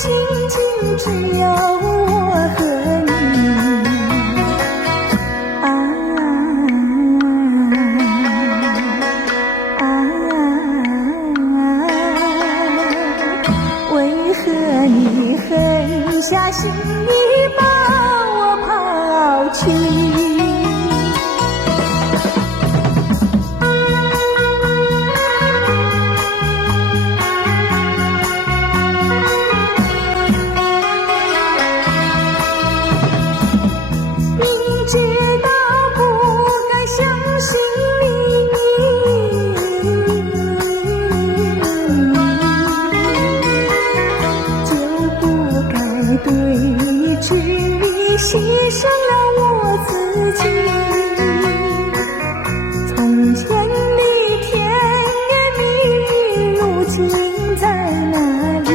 仅仅只有我和你为何你狠下心意把我抛弃？知道不该相信你，就不该对执迷牺牲了我自己。从前的甜言蜜语，如今在哪里？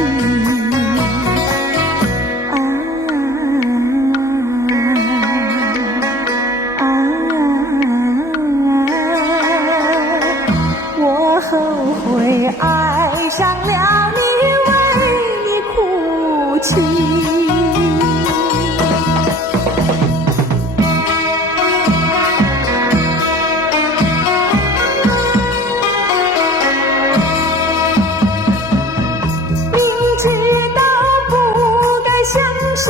我后悔爱上了你，为你哭泣。明知道不该相信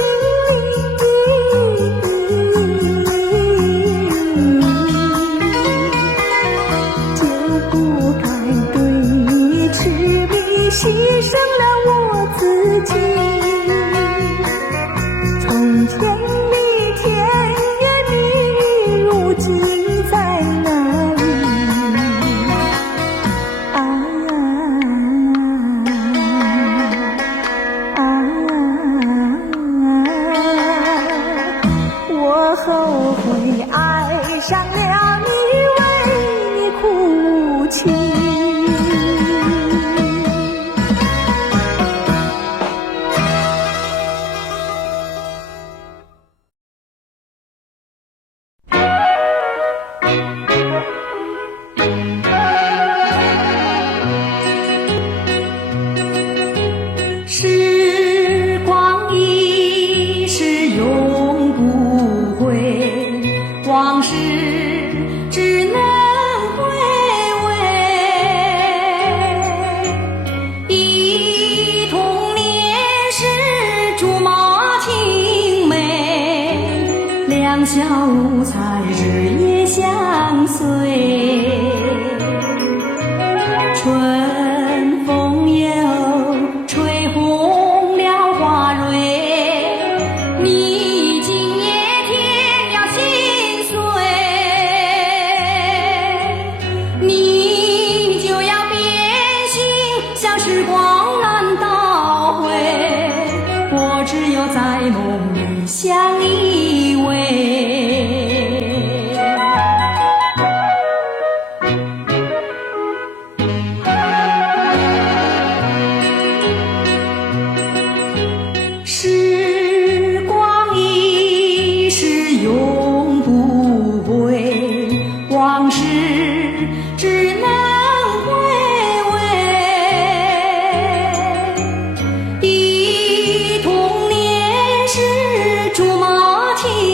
牺牲了我自己，从前的甜言蜜语，如今在哪里？我后悔爱上了你，为你哭泣。时光一逝永不回，往事只能回味。忆童年时竹马青梅，两小无猜日夜相随。春风又吹红了花蕊，你今夜添了心碎，你就要变心，像时光难倒回，我只有在梦里相依偎。时光一逝永不回，往事只能回味。忆童年时竹马青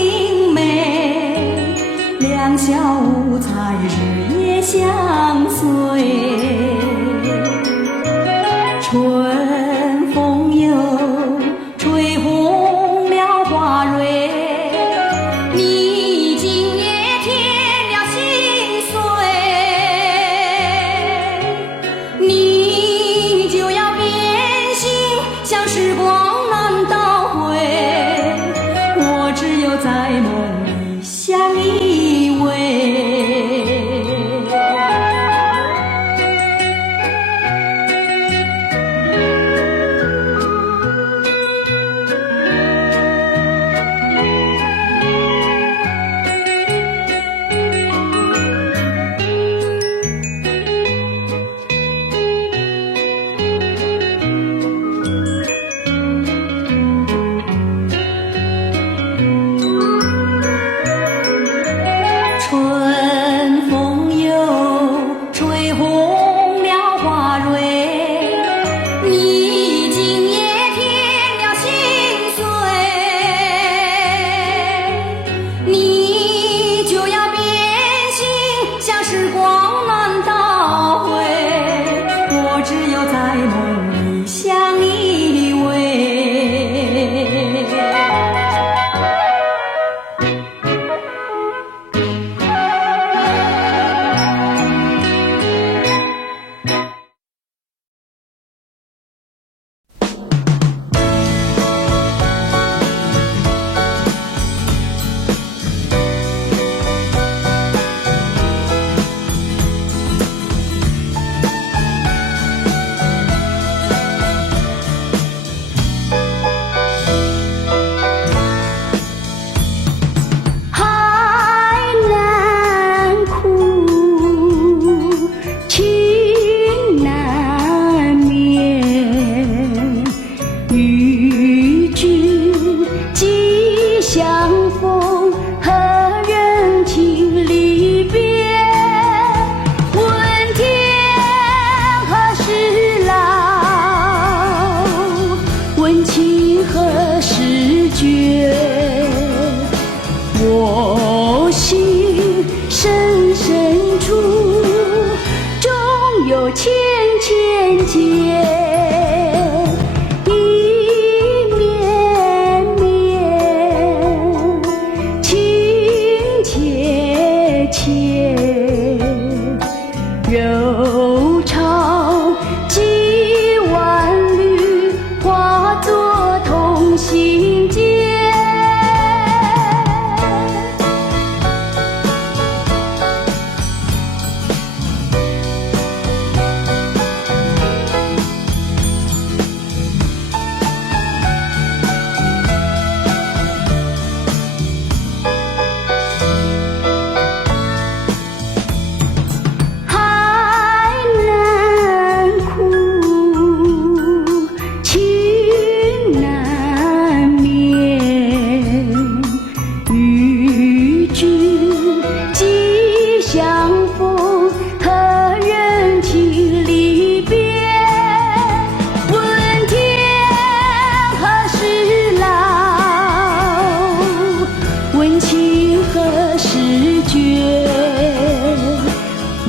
与君既相逢，何人情离别？问天何时老？问情何时绝？我心深深处，终有千千结。柔肠几万缕，化作同心结。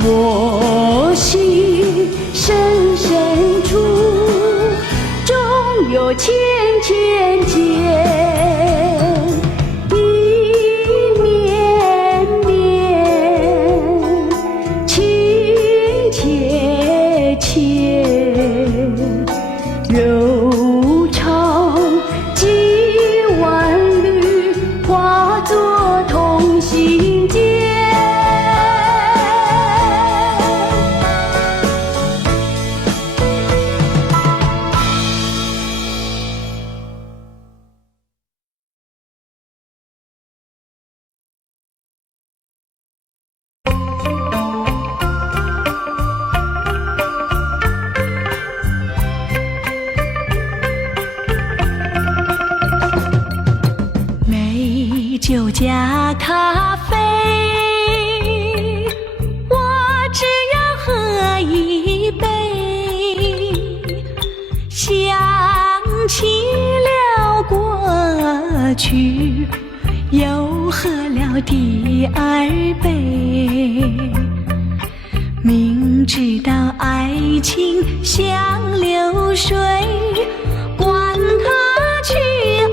我心深深处，终有千千结。一绵绵，情切切，柔肠几万缕，化作同心结。酒加咖啡，我只要喝一杯，想起了过去，又喝了第二杯。明知道爱情像流水，管他去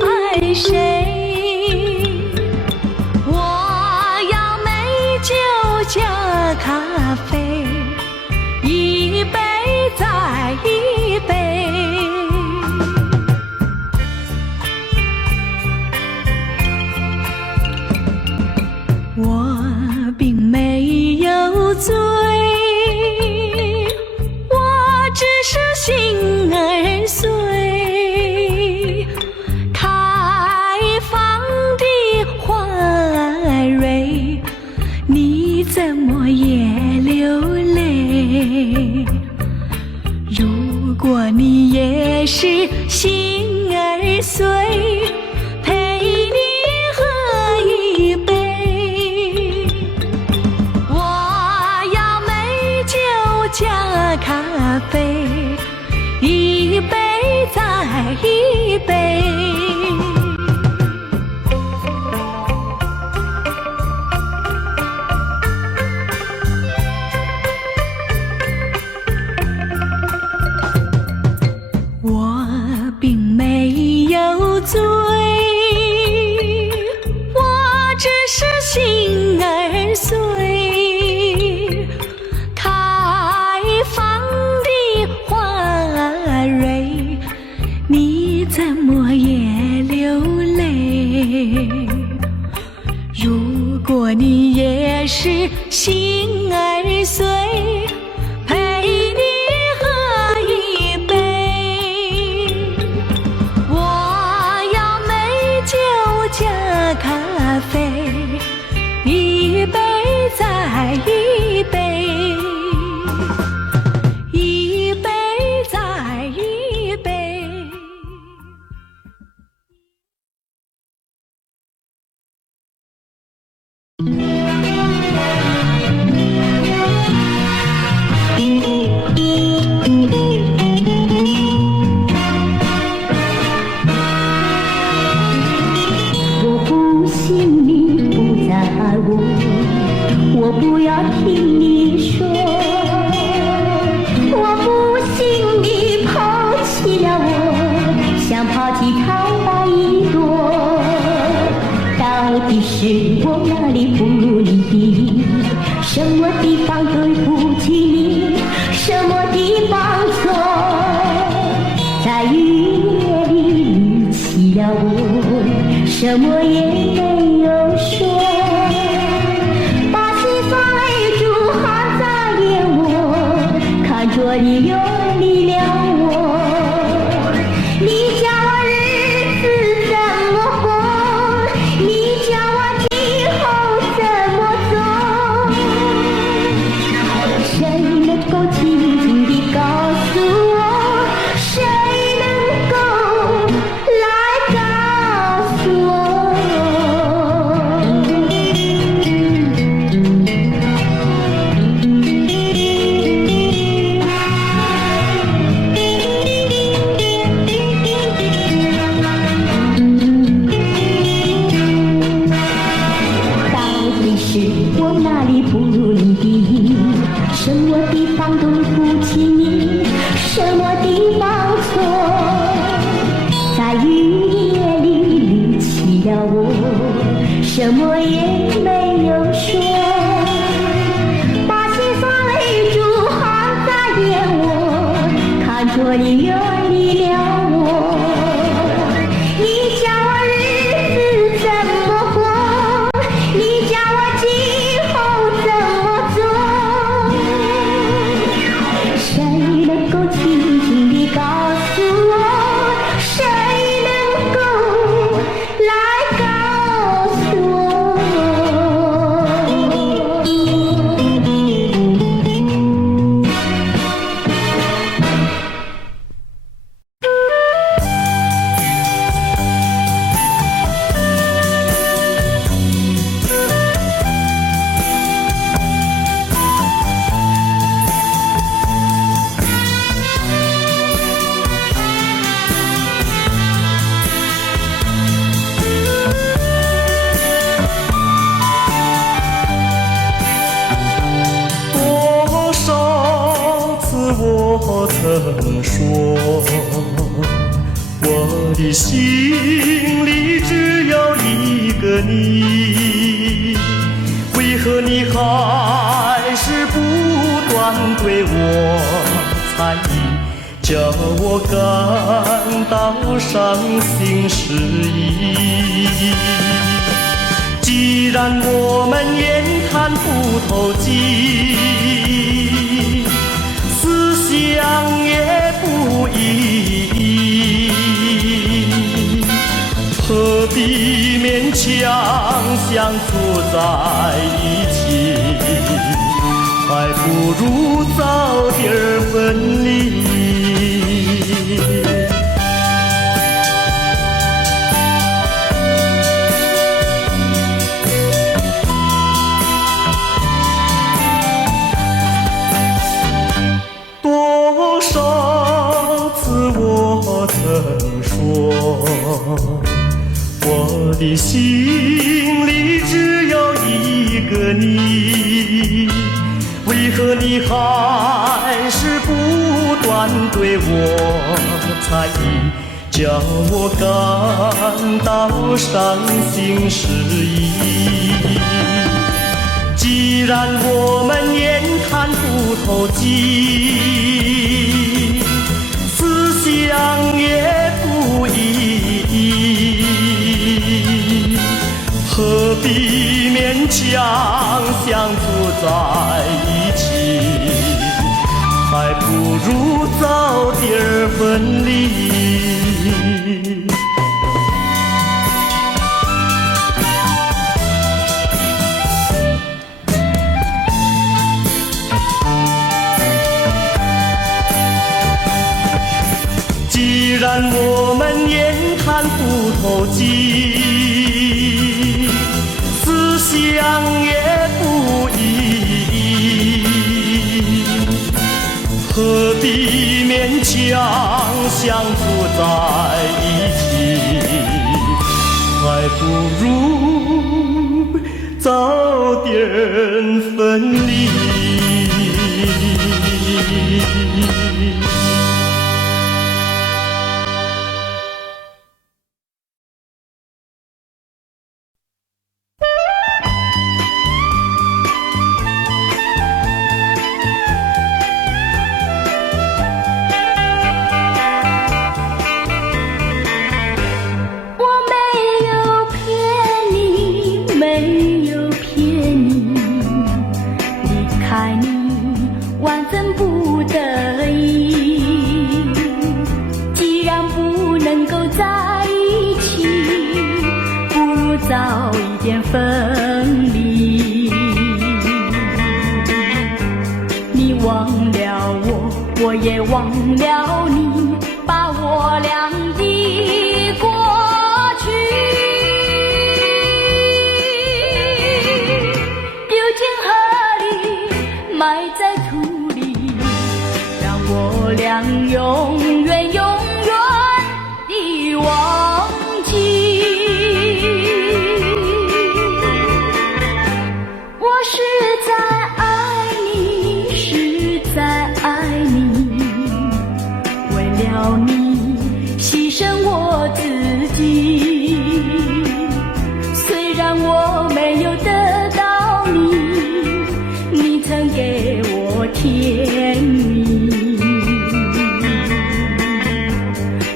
爱谁，加咖啡，一杯再一杯。我并没有醉，我只是心儿碎。开放的花蕊，你怎么也流泪？如果你也是心儿碎，陪你喝一杯。我要美酒加咖啡，一杯再一杯。醉，我只是心儿碎。开放的花蕊，你怎么也流泪？如果你也是心儿碎，咖啡，一杯再一杯，一杯再一杯。白一朵，到底是我哪里不如你的？什么地方对不起你？什么地方错？在雨夜里离弃了我，什么也没有说。把心酸泪珠含在眼窝，看着你远离了我。你叫我日子怎么过？你叫我今后怎么走？谁能够轻轻地告诉我？谁能够来告诉我？是我哪里不如你的？什么地方对不起你？什么地方错？在雨夜里离弃了我，什么也没有说。把心酸泪珠含在眼窝，看着你远离了我。你叫我日子怎么过？你叫我我曾说，我的心里只有一个你，为何你还是不断对我猜疑，叫我感到伤心失意？既然我们言谈不投机，想也不易，何必勉强相处在一起？还不如早点分离。我曾说，我的心里只有一个你，为何你还是不断对我猜疑，叫我感到伤心失意？既然我们言谈不投机，想也不易，何必勉强相处在一起？还不如早点分离。既然我们言谈不投机，思想也不一，何必勉强相处在一起？还不如早点分离。早一点分离。你忘了我，我也忘了你，把我俩的过去丢进河里，埋在土里，让我俩永远永远地忘记。我是在爱你，是在爱你，为了你牺牲我自己。虽然我没有得到你，你曾给我甜蜜。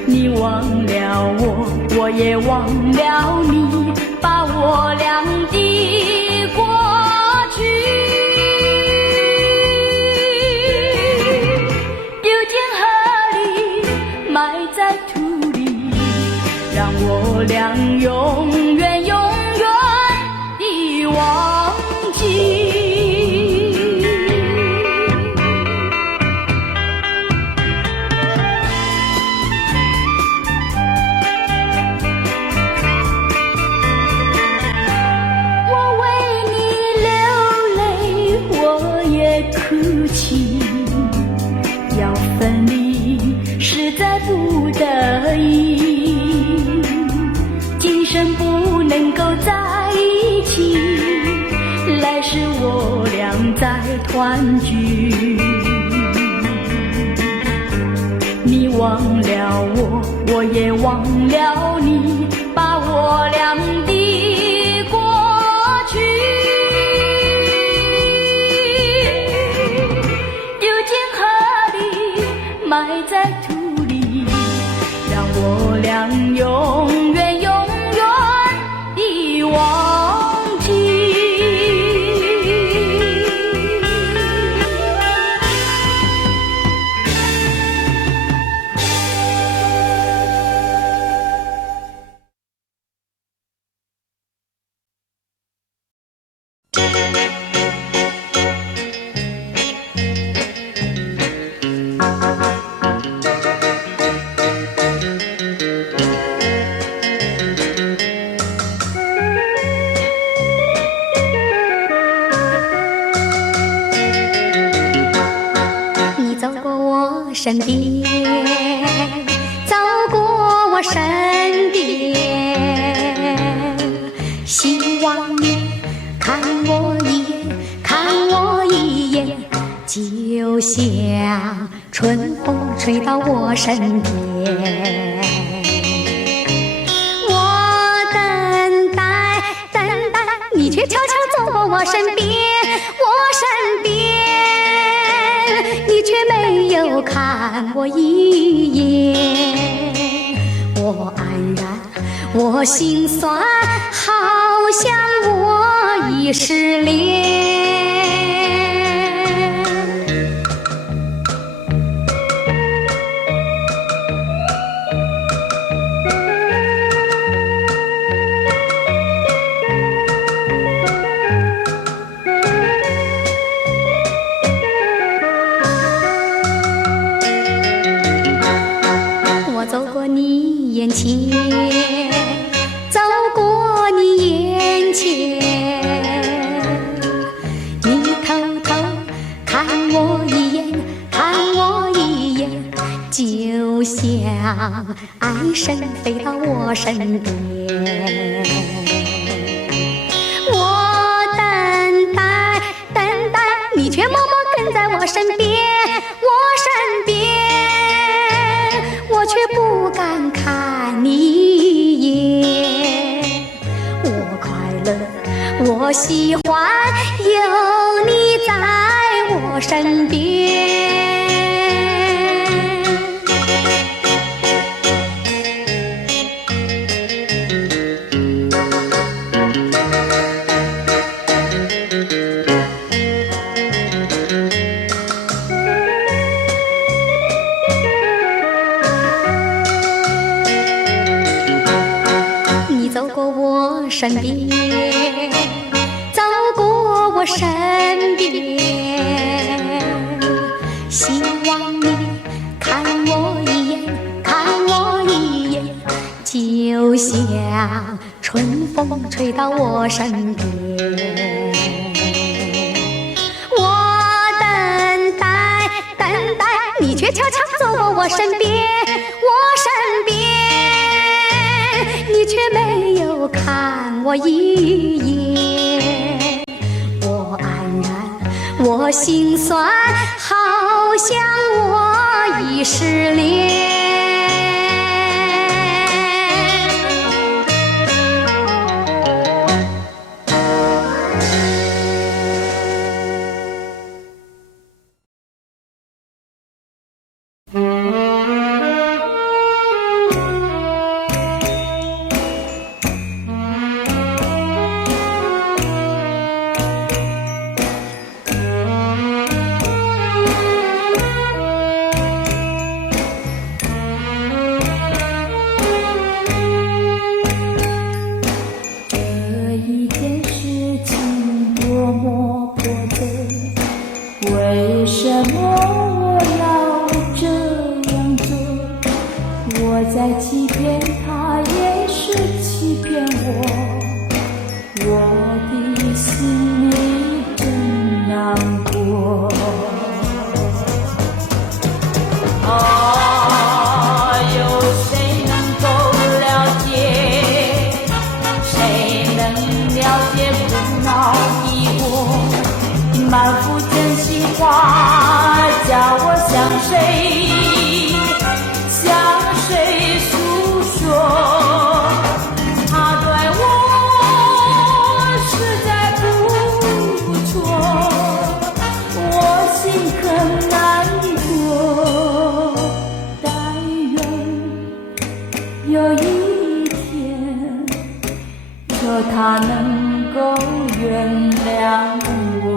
你忘了我，我也忘了你，把我俩的过去丢进河里，埋在土里，让我俩永远永远地忘记。我为你流泪，我也哭泣，要分离实在不得已，今生不能够在一起，来世我俩再团聚。你忘了我，我也忘了你，把我俩的过去丢进河里，埋在土里，让我俩永远永远地忘记。你走过我身边，走过我身边，希望你看我一眼，看我一眼，就像春风吹到我身边。我等待，等待，你却悄悄走过我身边，我身边，你却没有看我一眼。我黯然，我心酸，好像我已失恋。我走过你眼前，走过你眼前，你偷偷看我一眼，看我一眼，就像爱神飞到我身边。我等待，等待，你却默默跟在我身边，我身边，我却不敢看你一眼。我快乐，我喜欢有你在我身边。你走过我我身边，走过我身边，希望你看我一眼，看我一眼，就像春风吹到我身边。我等待，等待，你却悄悄走过我身边，我身边，你却没有看我一眼。我黯然，我心酸，好像我已失恋。为什么我要这样做？我在欺骗他，也是欺骗我的心里真难过。有谁能够了解？谁能了解苦恼的我？满腹真心话，叫我向谁诉说？他对我实在不错，我心很难过。但愿有一天，求他能够原谅我。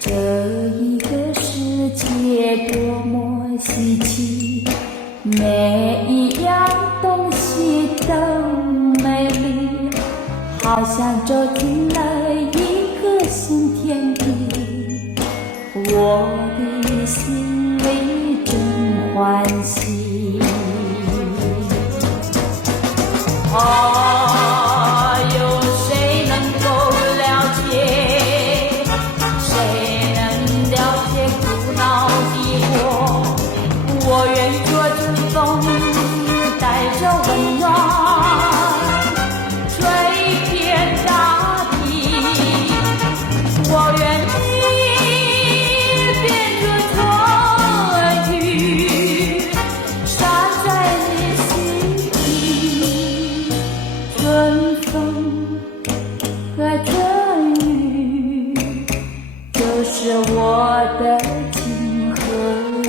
这一个世界多么稀奇，每一样东西都美丽，好像走进了一个新天地，我的心里真欢喜。有谁能够了解？谁能了解苦恼的我？我愿做春风，带着温暖，吹遍大地。我愿你变作春雨，洒在你心底。春风和春雨，就是我的情和意。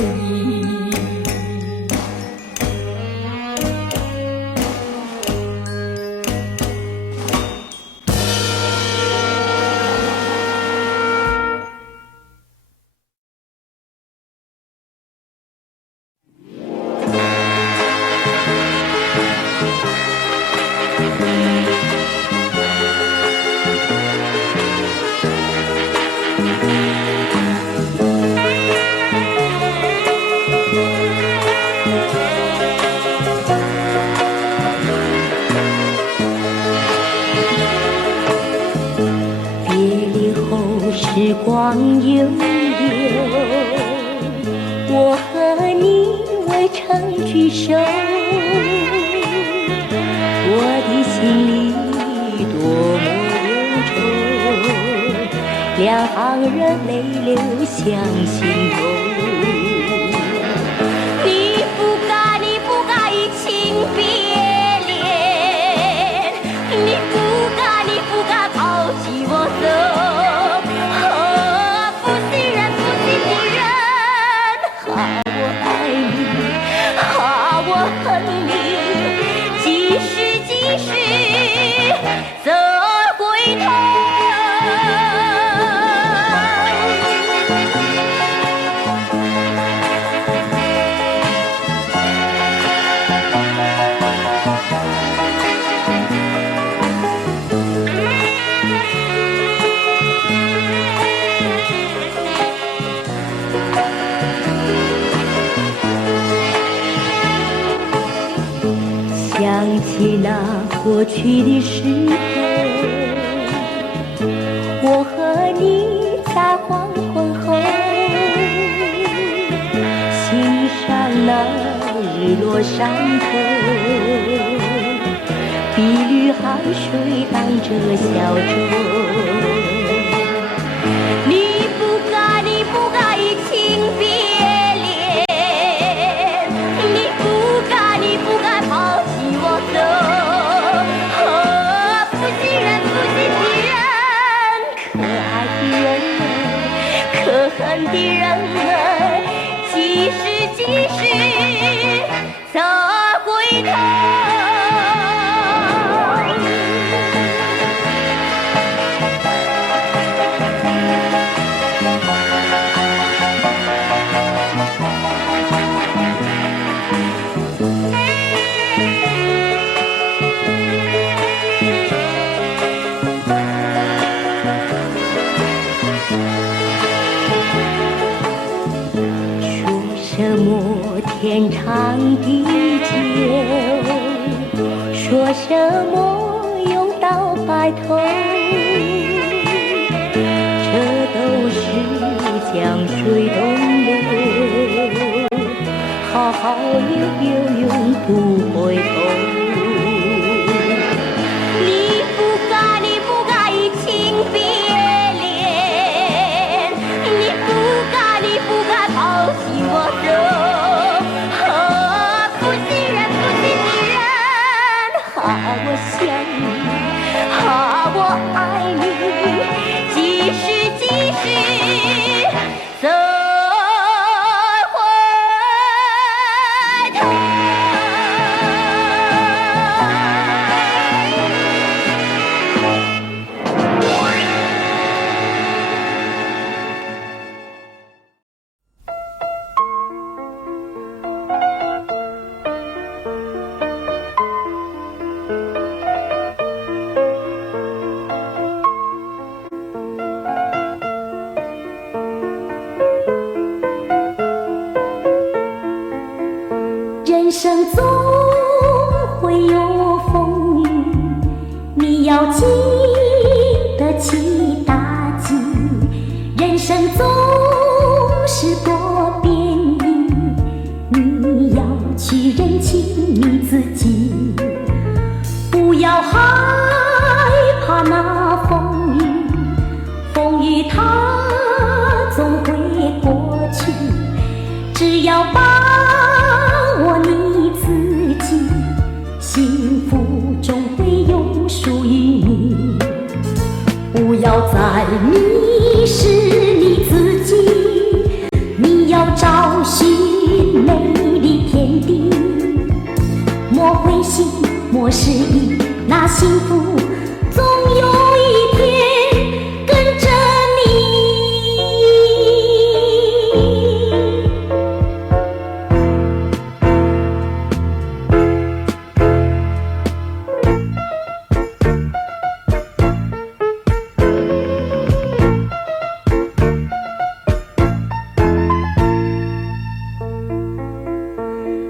时光悠悠，我和你未曾聚首，我的心里多么忧愁，两行热泪流向心头。你不该移情别恋，你不该抛弃我走。负心人，起那过去的时候，我和你在黄昏后，欣赏那日落山头，碧绿海水荡着小舟。你不该移情别恋，你不该抛弃我走。不信任，可爱的人儿，可恨的人儿，几时再回头。什么天长地久，说什么永到白头，这都是江水东流，好好悠永不回头。你不该移情别恋，你不该抛弃我走。我想你，我爱你，几时再回头。人生总会有风雨，你要经得起打击。人生总是多变异，你要去认清你自己。不要害怕那风雨它总会过去，只要把握你自己，幸福终会永属于你。不要再迷失你自己，你要找寻美丽天地。莫灰心，莫失意，那幸福总有一天跟着你。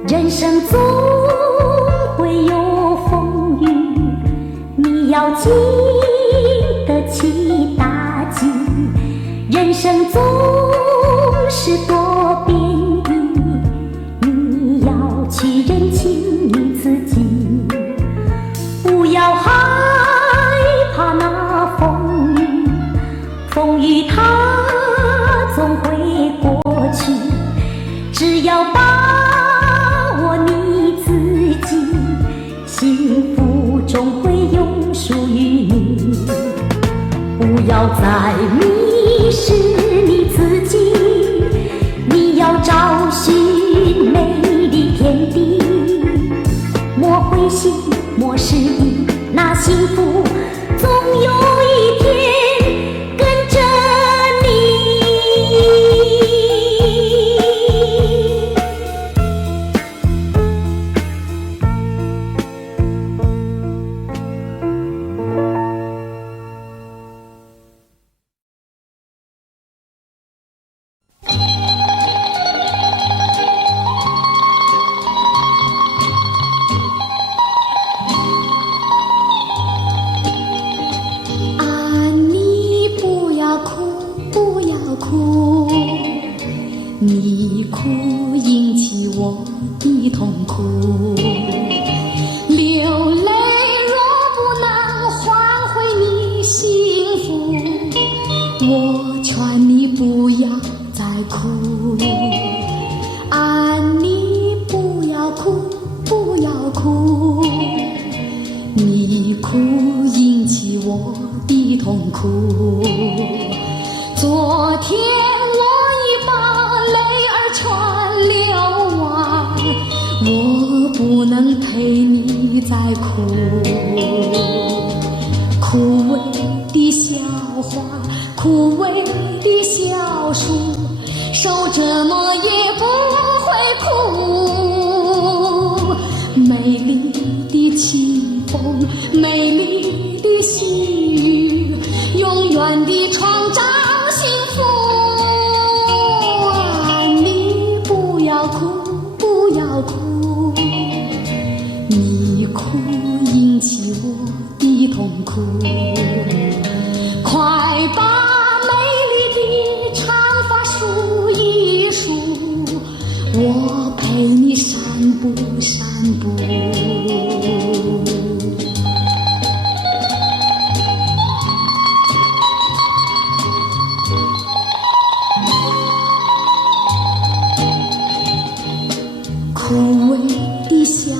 人生总会有风雨，你要经得起打击。人生总是多变异，你要去认清你自己。不要害怕那风雨它总会过去，只要把握你自己，幸福终会永属于你。不要再迷失你自己，你要找寻美丽天地。莫灰心，莫失意，那幸福总有你哭引起我的痛苦，流泪若不能换回你幸福，我劝你不要再哭，啊，你不要哭，不要哭，你哭引起我的痛苦。昨天我已把泪儿全流完，我不能陪你再哭。枯萎的小花，枯萎的小树，受折磨也不会哭。美丽的清风，美丽的细雨，永远地创造幸福。啊，你不要哭，不要哭，你哭引起我的痛苦。快把美丽的长发梳一梳，我陪你散步散步。枯萎的小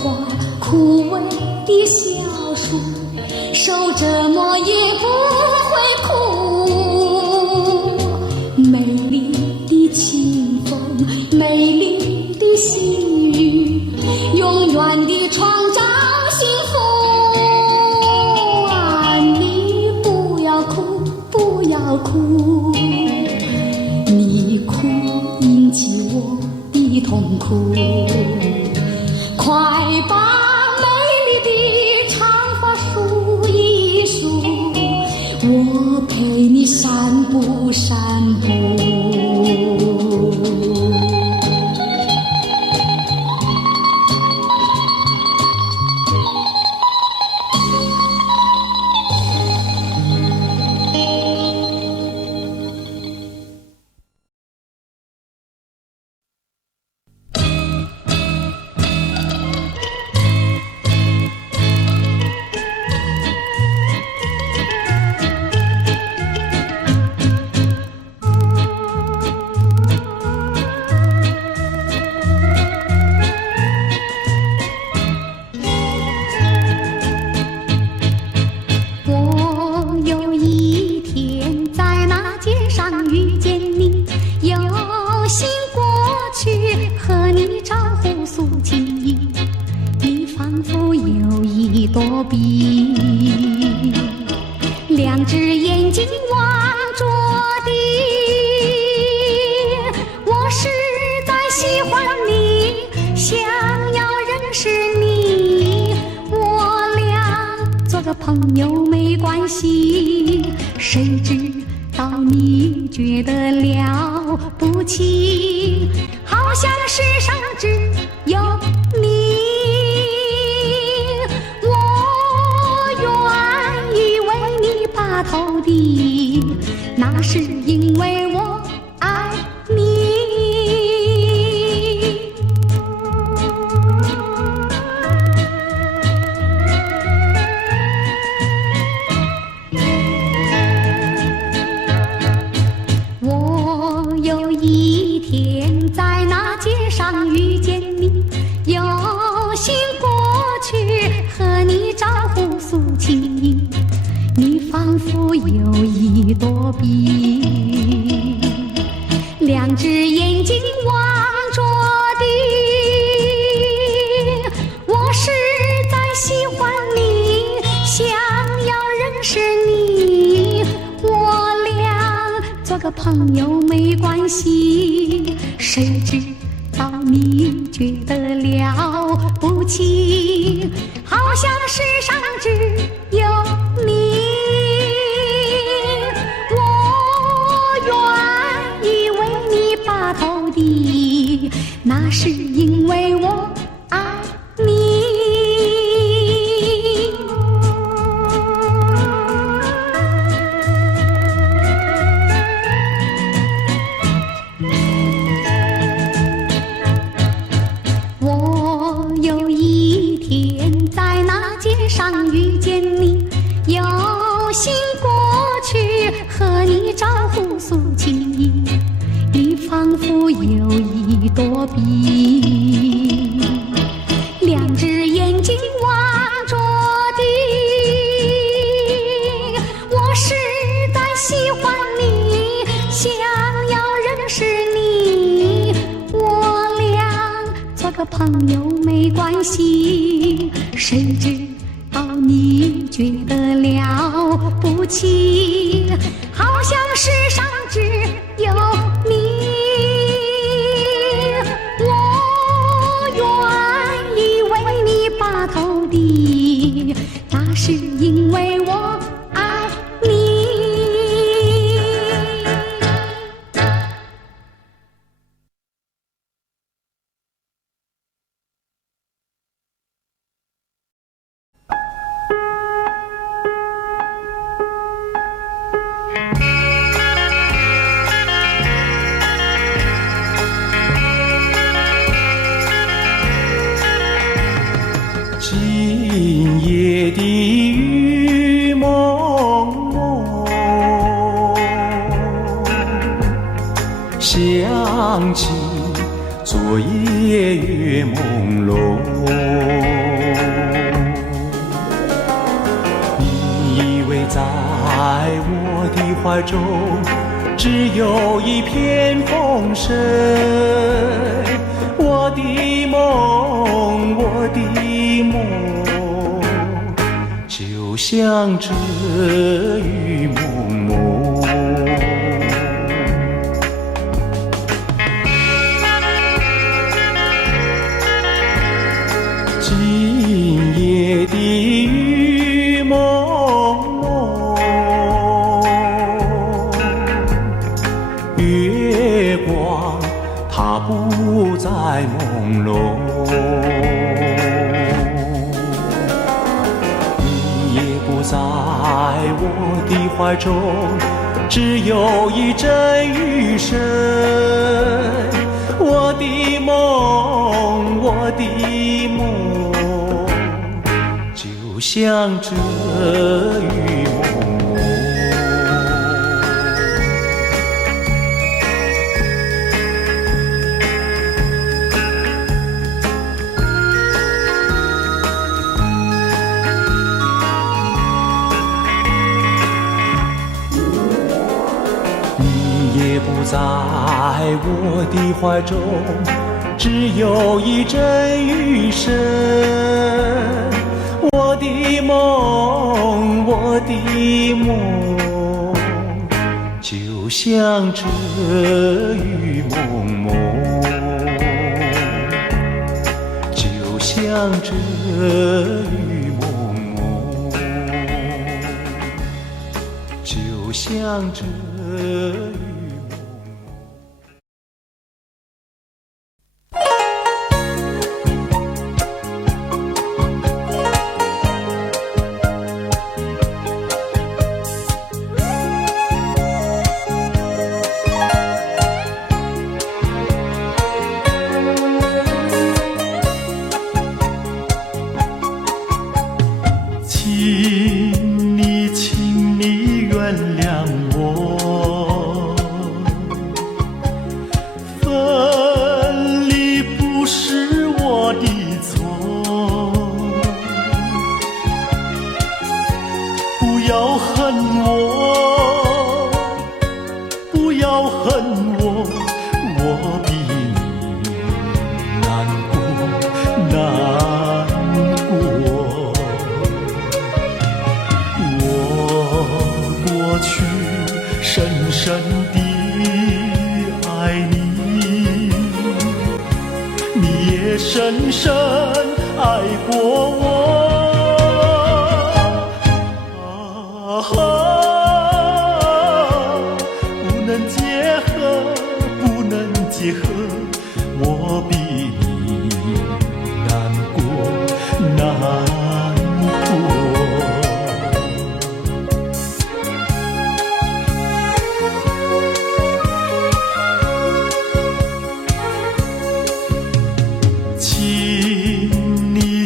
花，枯萎的小树，受折磨也不会哭。美丽的清风，美丽的细雨，永远地创造幸福。啊，你不要哭，不要哭，你哭引起我的痛苦。快把美丽的长发梳一梳，我陪你散步散步。两只眼睛望着地，我实在喜欢你，想要认识你，我俩做个朋友没关系，谁知道你觉得了不起，好像世上只有你。头的，那是因为我爱你。我有一天在那街上遇见你，有心过去和你招呼诉情意。你仿佛有一朵笔，两只眼睛望着地，我实在喜欢你，想要认识你，我俩做个朋友没关系，谁知道你觉得了不起，好像世上只有你。头的，那是因为我爱你。有一朵碧，两只眼睛望着地。我实在喜欢你，想要认识你，我俩做个朋友没关系。谁知道你觉得了不起，好像世上只有你。我愿意为你把头低，那是因为我爱你。今夜的雨蒙蒙，想起昨夜月朦胧。你以为在我的怀中只有一片风声，我的梦，我的梦，就像这雨蒙蒙。今夜的雨蒙蒙，月光它不再朦胧，你也不在我的怀中，只有一阵雨声。我的梦，我的梦，就像这雨蒙蒙。你也不在我的怀中，只有一阵雨声。我的梦，我的梦，就像这雨蒙蒙，就像这雨蒙蒙，就像这雨蒙蒙。请你原谅我，分离不是我的错，不要恨我，不要恨我，我比你难过，难过。过去深深地爱你，你也深深爱过我。不能结合，不能结合，我比你难过，难过。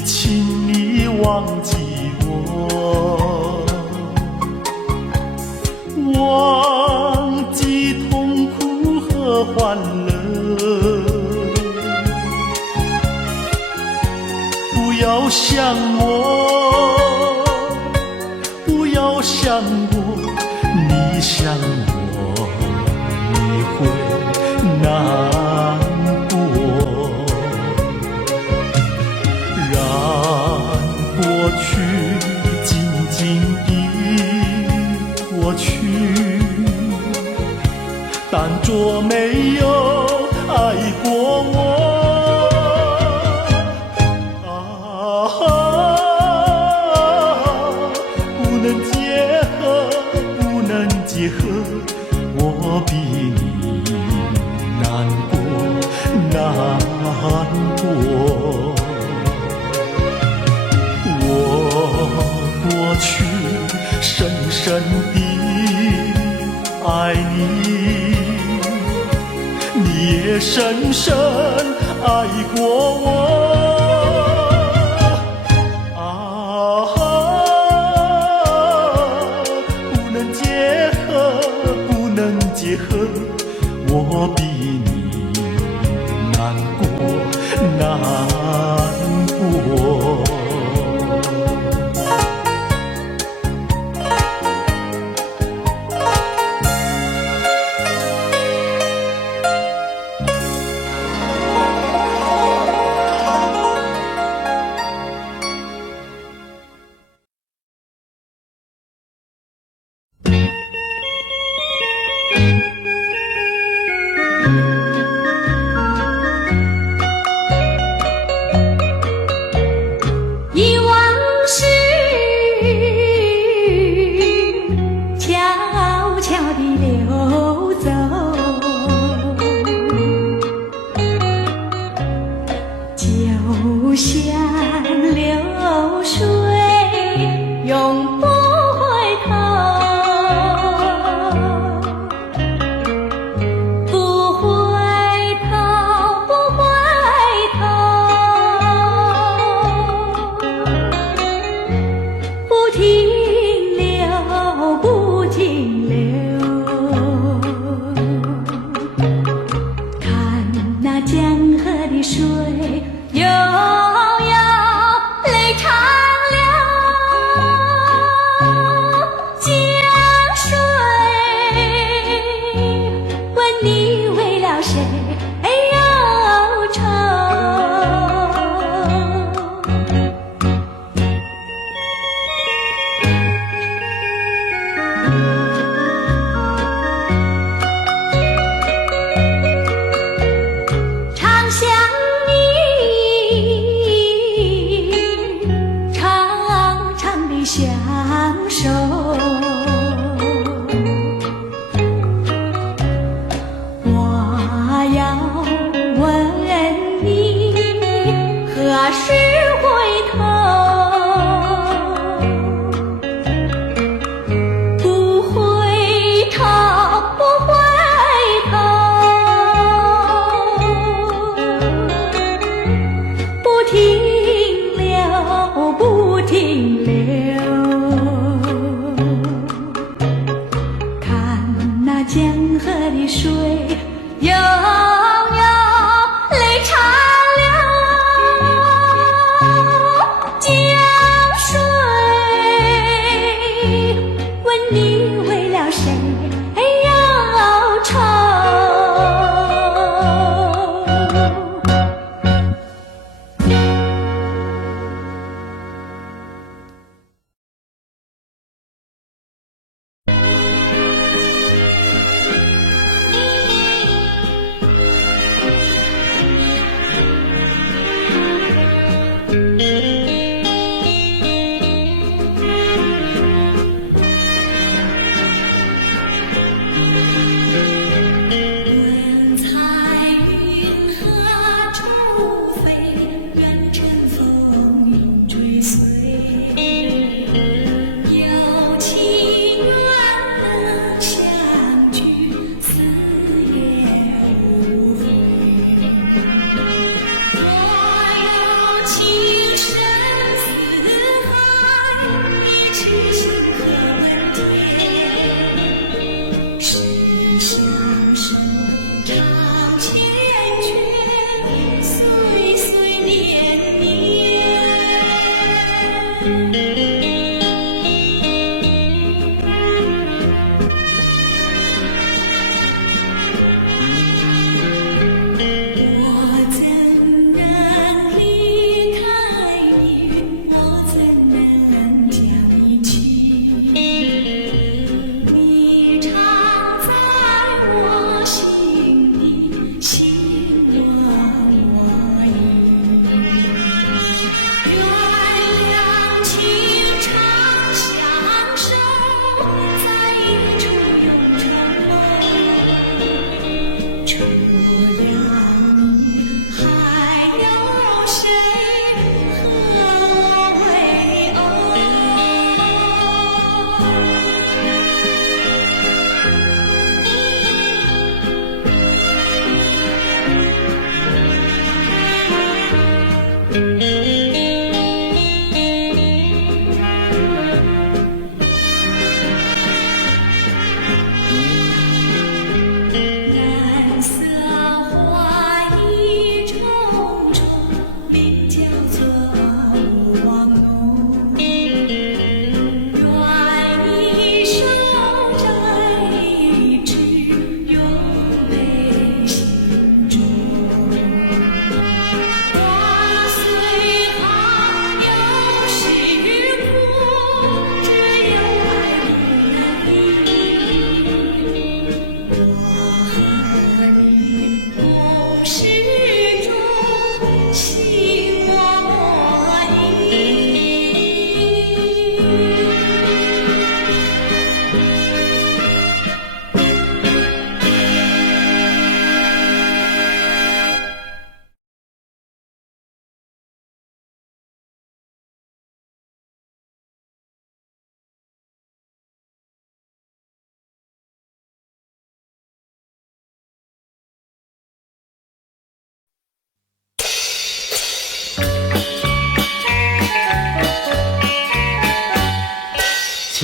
请你忘记我，忘记痛苦和欢乐，不要想我，不要想我，你想我你会难过，让过去静静地过去，当作没有爱过我。不能结合，不能结合，我比你难过，难过。我过去深深地爱你，你也深深爱过我。结合，我比你难过，难过。忆往事悄悄地流走，就像流水永不回头，不回头，不回头，不停留，不停留。看那江河的水悠悠，泪长流。江水问你为了谁忧愁？常想你，长长的相守。我要问你何时回头？不回头，不回头，不停留，不停留。看那江河的水悠悠，泪长流。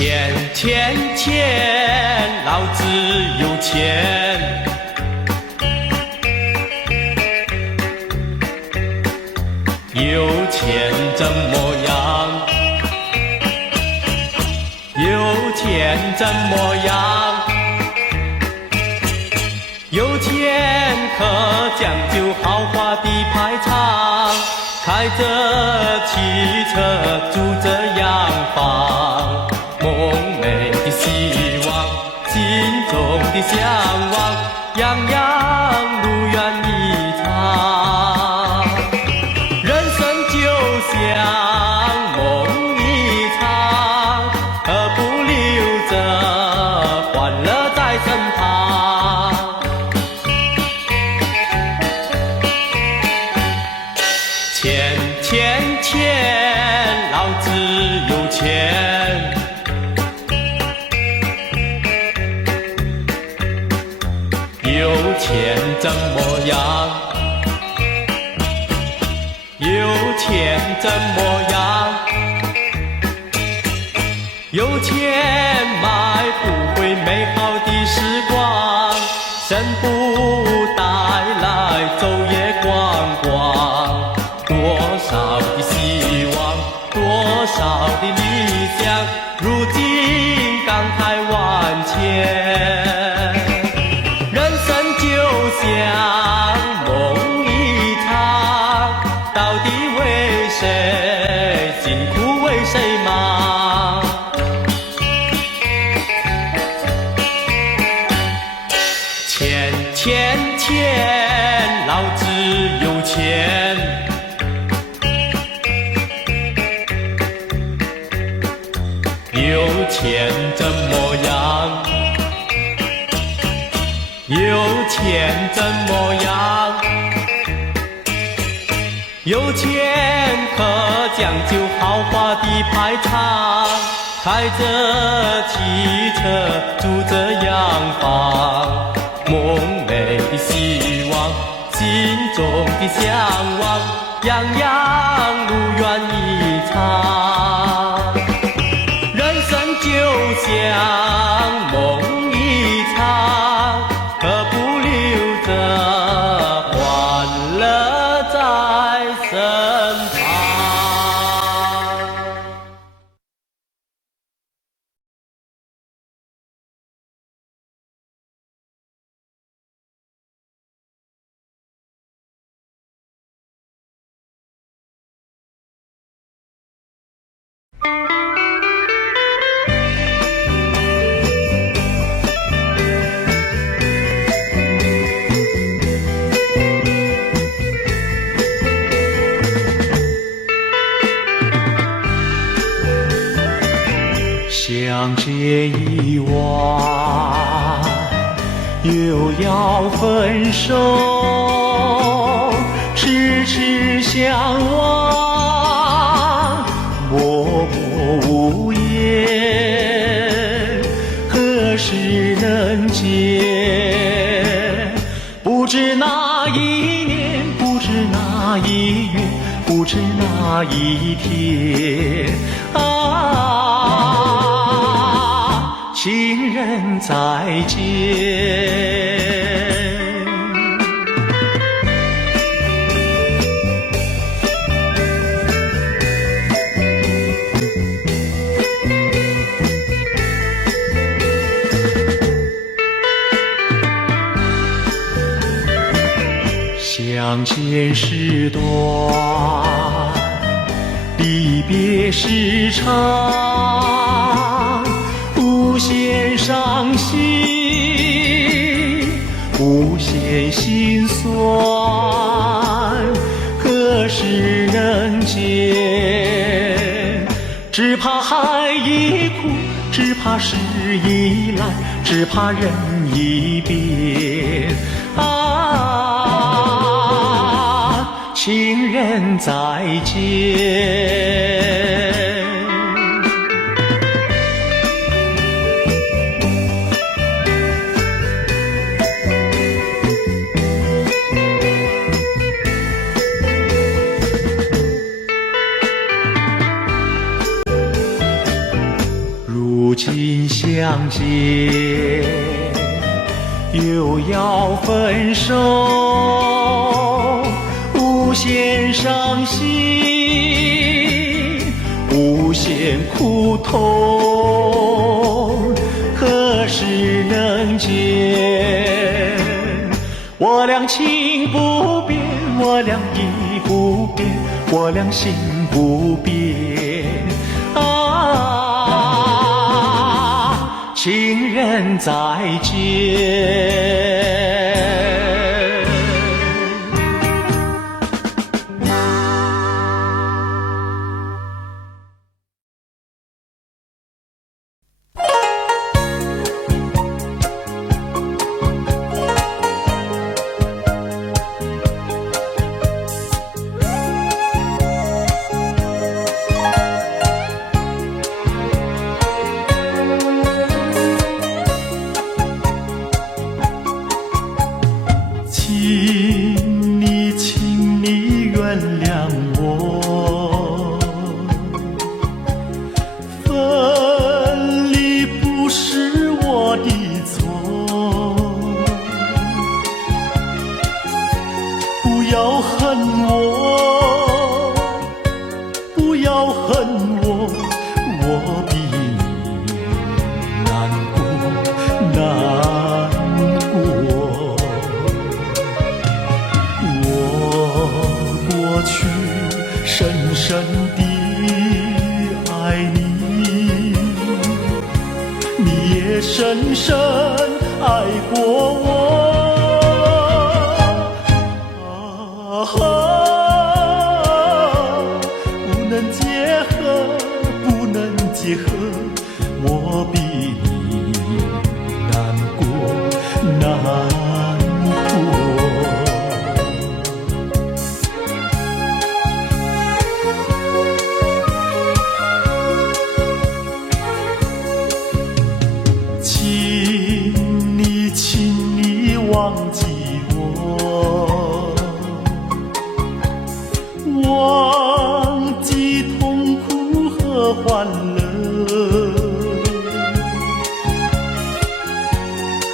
钱钱钱，老子有钱。有钱怎么样？有钱怎么样？有钱可讲究豪华的排场，开着汽车，住着洋房，梦寐的希望，心中的向往，样样如愿以偿。人生就像梦一场，何不留着欢乐在身旁？钱钱钱，老子有钱。有钱怎么样？有钱怎么样？有钱买不回美好的时光，生不带来昼夜光光。多少的希望，多少的理想，如今感慨万千。人生就像梦一场，到底为谁辛苦为谁忙？钱钱钱，老子有钱。有钱怎么样？有钱怎么样？有钱可讲究豪华的排场，开着汽车，住着洋房，梦寐的希望，心中的向往，样样如愿以偿。人生就像梦一场，何不留着欢乐在身旁？相见已晚，又要分手，痴痴相望，默默无言，何时能见？不知哪一年，不知哪一月，不知哪一天啊，情人再见。相见时短，离别时长，无限伤心，无限心酸，何时能见？只怕海已枯，只怕时已来，只怕人已变啊，情人再见。如相见，又要分手，无限伤心，无限苦痛，何时能见？我俩情不变，我俩意不变，我俩心不变啊，情人再见。请你原谅我，分离不是我的错，不要恨我，不要恨我，我比你难过难过。过去深深地爱你，你也深深爱过我不能结合，不能结合，我比你难过难过。请你忘记我，忘记痛苦和欢乐，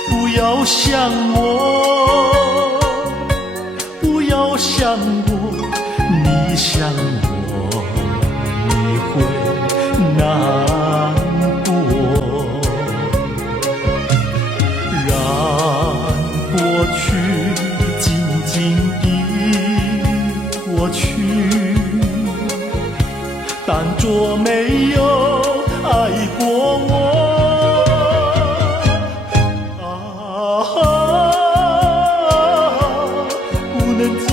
不要想我，不要想我，你想我你会难过。过去静静地过去，当作没有爱过我不能结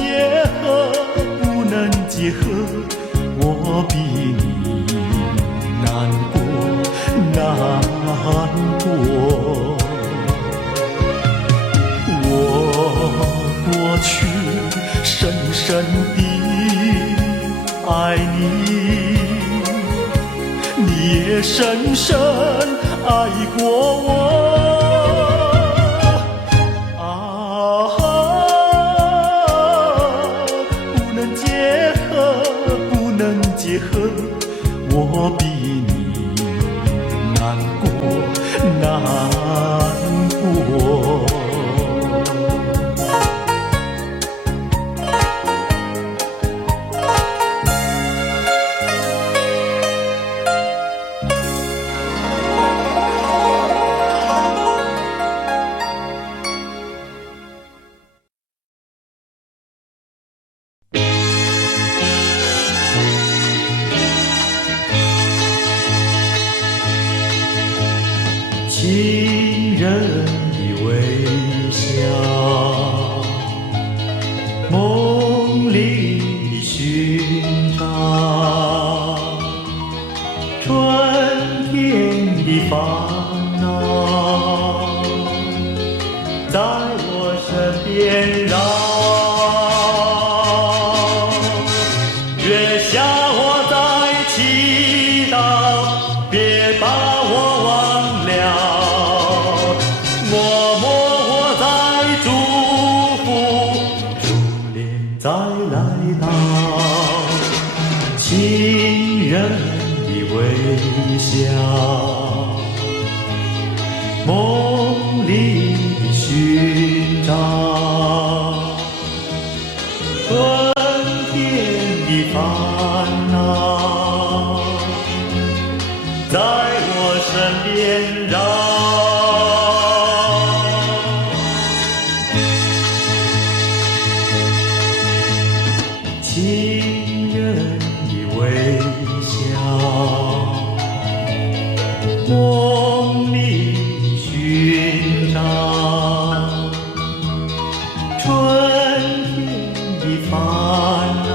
合，不能结合，我比你难过难过。过去深深地爱你，你也深深爱过我不能结合，不能结合，我比你难过难过。情人的微笑，梦里的寻找，春天的烦恼，在我身边绕，月下我在祈祷，别把我忘了。再来到情人的微笑，梦里寻找春天的烦恼，在我身边绕。情人的微笑，梦里寻找春天的烦恼，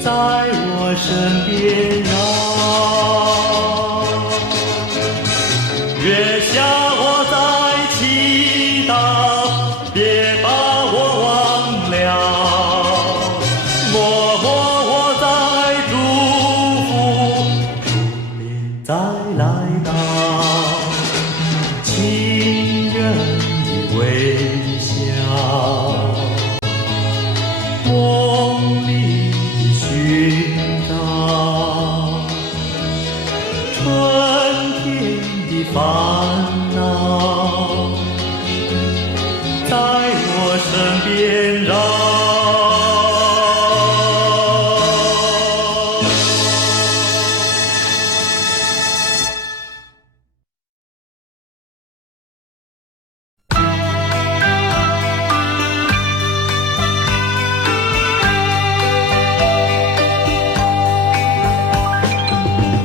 在我身边绕。月下我在祈祷，别把我忘了。默默我在祝福，初恋再来到。情人的微笑，梦里寻找春天的烦恼，在我身边绕。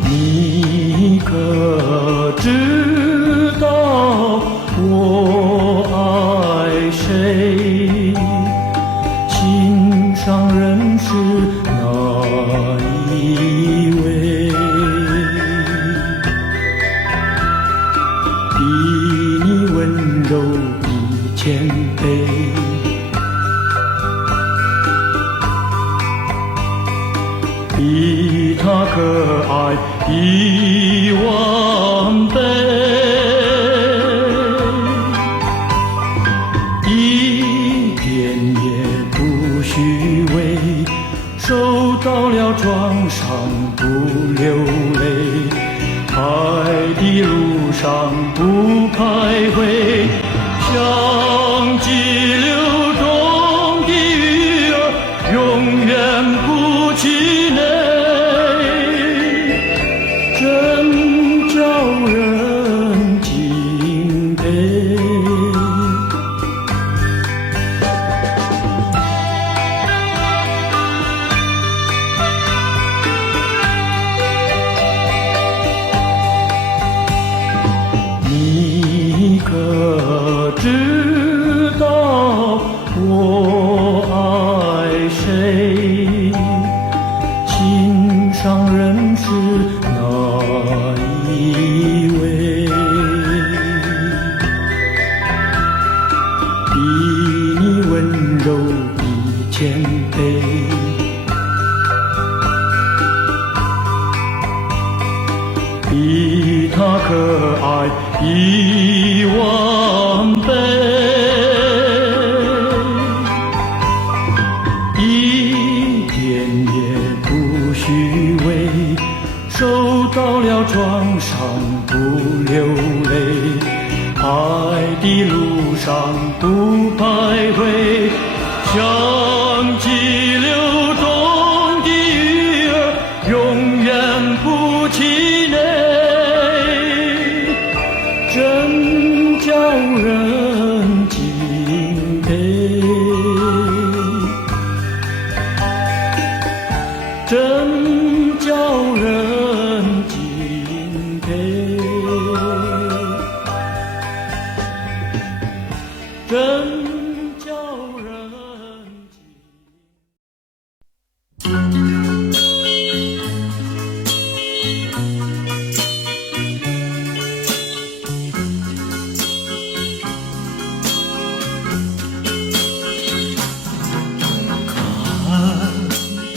你可知道我爱谁？心上人是哪一位？比你温柔，比谦卑，比他可爱10000倍，一点也不虚伪，受到了创伤不流泪，爱的路上不徘徊，像激流中的鱼儿，永远不气馁。真叫人敬佩。你可知道我爱谁？心上人是哪一位？比你温柔，比谦卑，比他可爱10000倍，一点也不虚伪，受到了创伤不流泪，爱的路上不徘徊，像激流中的鱼儿，永远不气馁。真叫人敬佩，真叫人敬佩，真叫人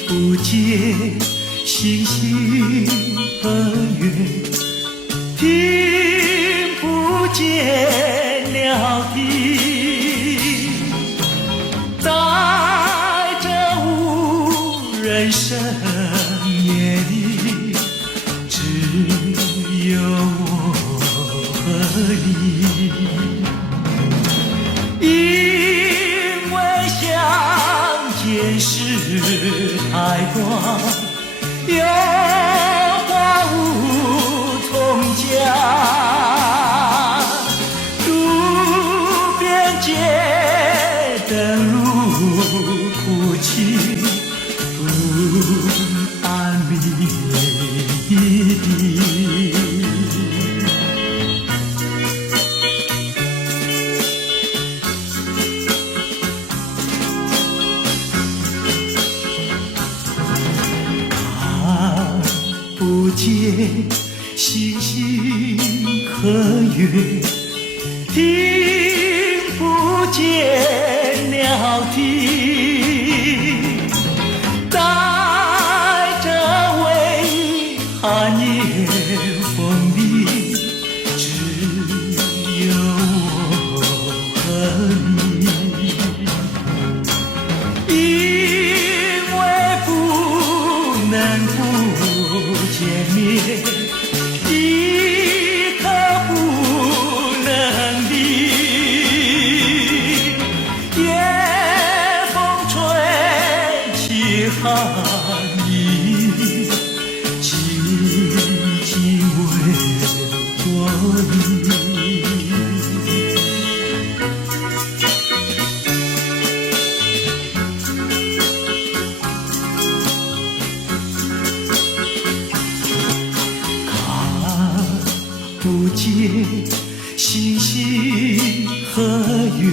不见星星和月，听不见鸟啼，在这无人深夜里，只有我太短，有花无从讲。路边街灯如哭泣，不安眠一滴。不见星星和月，听不见鸟啼，在这微寒夜风里，只有我和你。因为不能不见面，一刻不能离。夜风吹起寒意，静静为我你。不见星星和月，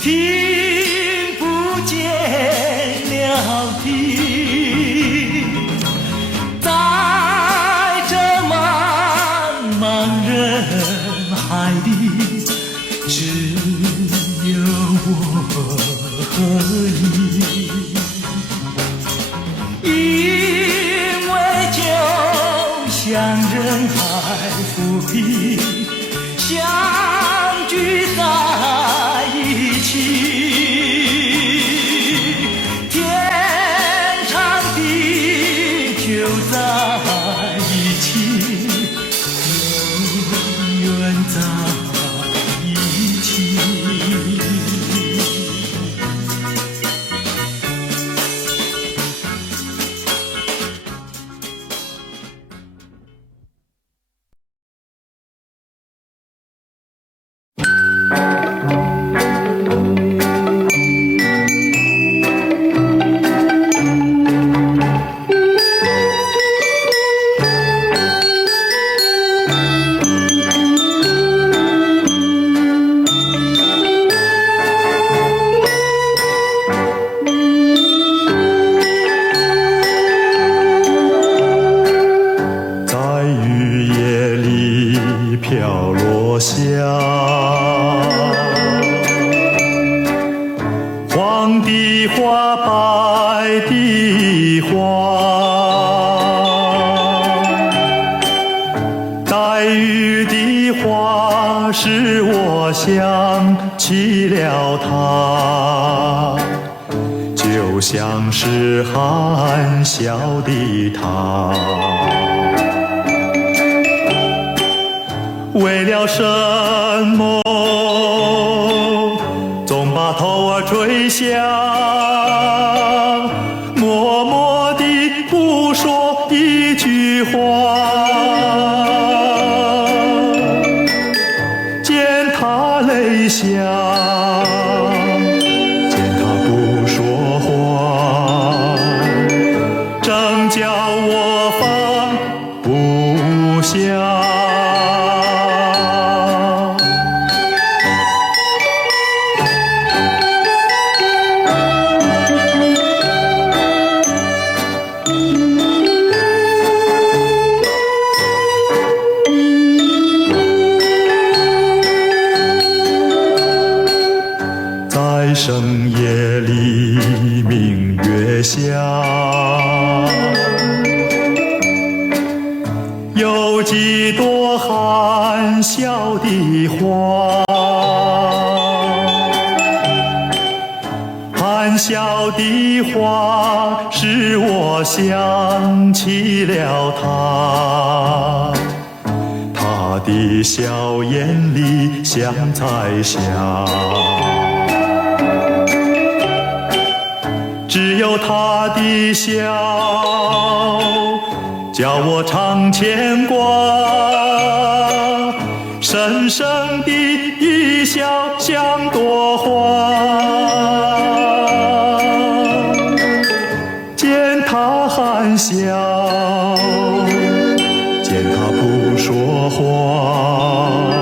听不见鸟啼，在这茫茫人海里，只有我和你。因为就像人海浮萍，相聚在一起，天长地久在一起，永远在一起。在雨夜里飘落下，黄的花，白的花，带雨的花使我想起了她，就像是含笑的她。为了什么总把头儿垂下，默默地不说一句话，见他泪下，见他不说话，正叫我放不下。在深夜里，明月下，有几朵含笑的花，含笑的花使我想起了她，她的笑颜里像彩霞。只有有他的笑，叫我常牵挂，深深的一笑像朵花。见他含笑，见他不说话。